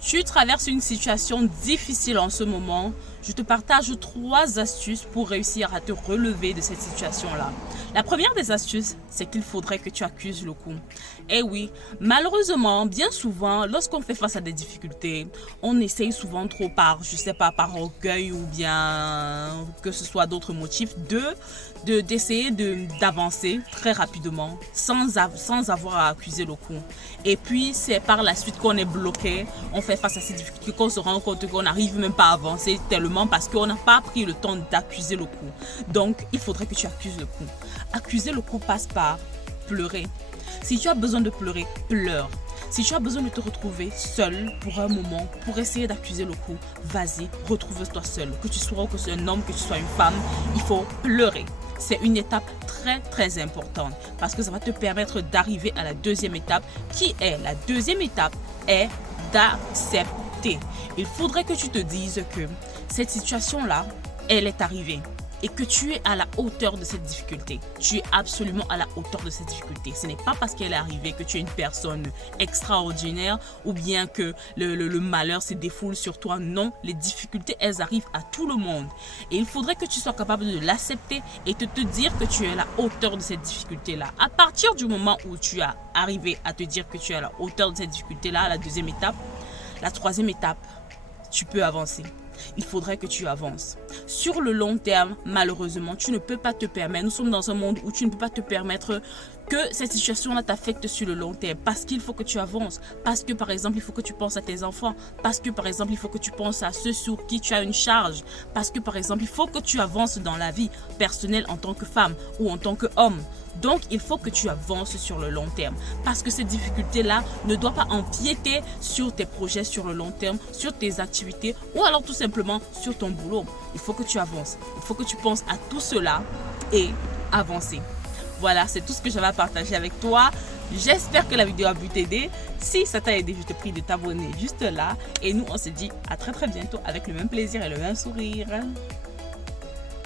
tu traverses une situation difficile en ce moment, je te partage 3 astuces pour réussir à te relever de cette situation-là. La première des astuces, c'est qu'il faudrait que tu accuses le coup. Eh oui, malheureusement, bien souvent, lorsqu'on fait face à des difficultés, on essaye souvent trop par orgueil ou bien que ce soit d'autres motifs, d'essayer d'avancer très rapidement sans avoir à accuser le coup. Et puis, c'est par la suite qu'on est bloqué, on fait face à ces difficultés, qu'on se rend compte qu'on n'arrive même pas à avancer tellement parce qu'on n'a pas pris le temps d'accuser le coup. Donc, il faudrait que tu accuses le coup. Accuser le coup passe par pleurer. Si tu as besoin de pleurer, pleure. Si tu as besoin de te retrouver seul pour un moment, pour essayer d'accuser le coup, vas-y, retrouve-toi seul. Que tu sois un homme, que tu sois une femme, il faut pleurer. C'est une étape très importante parce que ça va te permettre d'arriver à la deuxième étape qui est, la deuxième étape est d'accepter. Il faudrait que tu te dises que cette situation-là, elle est arrivée et que tu es à la hauteur de cette difficulté. Tu es absolument à la hauteur de cette difficulté. Ce n'est pas parce qu'elle est arrivée que tu es une personne extraordinaire ou bien que le malheur se défoule sur toi. Non, les difficultés, elles arrivent à tout le monde. Et il faudrait que tu sois capable de l'accepter et de te dire que tu es à la hauteur de cette difficulté-là. À partir du moment où tu as arrivé à te dire que tu es à la hauteur de cette difficulté-là, la deuxième étape, la troisième étape, tu peux avancer. Il faudrait que tu avances. Sur le long terme, malheureusement, tu ne peux pas te permettre. Nous sommes dans un monde où tu ne peux pas te permettre que cette situation-là t'affecte sur le long terme. Parce qu'il faut que tu avances. Parce que, par exemple, il faut que tu penses à tes enfants. Parce que, par exemple, il faut que tu penses à ceux sur qui tu as une charge. Parce que, par exemple, il faut que tu avances dans la vie personnelle en tant que femme ou en tant qu'homme. Donc, il faut que tu avances sur le long terme parce que ces difficultés-là ne doivent pas empiéter sur tes projets sur le long terme, sur tes activités ou alors tout simplement sur ton boulot. Il faut que tu avances. Il faut que tu penses à tout cela et avancer. Voilà, c'est tout ce que j'avais à partager avec toi. J'espère que la vidéo a pu t'aider. Si ça t'a aidé, je te prie de t'abonner juste là. Et nous, on se dit à très bientôt avec le même plaisir et le même sourire.